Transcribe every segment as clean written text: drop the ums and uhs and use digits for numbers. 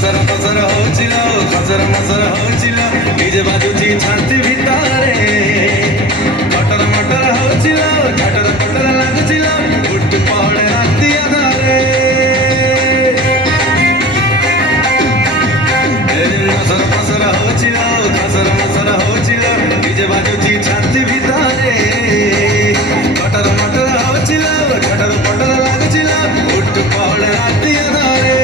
ମସର ଫସର ହଉଚିଲ ଖସର ମସର ହଉଚିଲ ନିଜେ ବାଜୁଛି ଛାତି ଭିତରେ କଟର ମଟର ହଉଚିଲ ଝଟର ପଟର ଲାଗୁଚିଲ ଉଠୁ ପହଳେ ରାତି ଅଧରେ ମସର ଫସର ହଉଚିଲ ଖସର ମସର ହଉଚିଲ ନିଜେ ବାଜୁଛି ଛାତି ଭିତରେ କଟର ମଟର ହଉଚିଲ ଝଟର ପଟର ଲାଗୁଚିଲ ଉଠୁ ପହଳେ ରାତି ଅଧରେ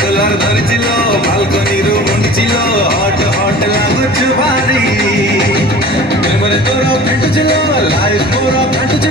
कलर धरचिल बालकनी रु मुंडचिल हट हट लागुच भारी प्रेमरे तोर फेंटुचिल लाइफ मोर फेंटुचिल